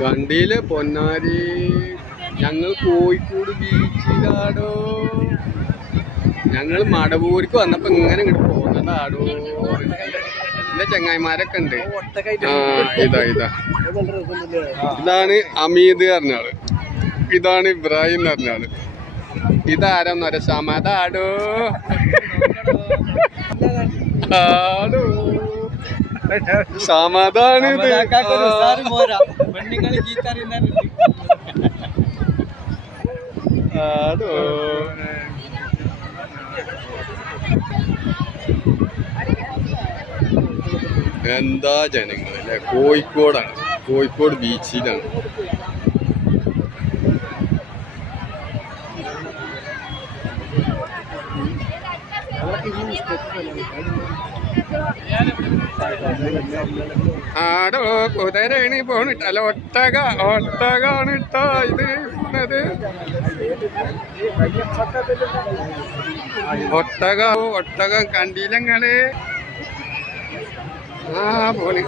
കണ്ടിയില് പൊന്നാരി ഞങ്ങൾ കോഴിക്കോട് ബീച്ചിലാടോ. ഞങ്ങൾ മടവൂർക്ക് വന്നപ്പോ ഇങ്ങനെ ഇങ്ങോട്ട് പോകുന്നതാടോ. എന്റെ ചങ്ങായിമാരൊക്കെ ഉണ്ട്. ഇതാണ് അമീദ് പറഞ്ഞാള്, ഇതാണ് ഇബ്രാഹിം പറഞ്ഞാള്, ഇതാരെന്നൊരു സമതാടോ. ആടോ സമാധാനം ആടോ. എന്താ ജനങ്ങളല്ലേ, കോഴിക്കോടാണ്, കോഴിക്കോട് ബീച്ചിലാണ്. ആടോ കുതിരണി പോണിട്ടല്ല, ഒട്ടകാണ് ഇട്ടോ ഇത് പോണത്. ഒട്ടകം കണ്ടില്ലങ്ങള്. പോണി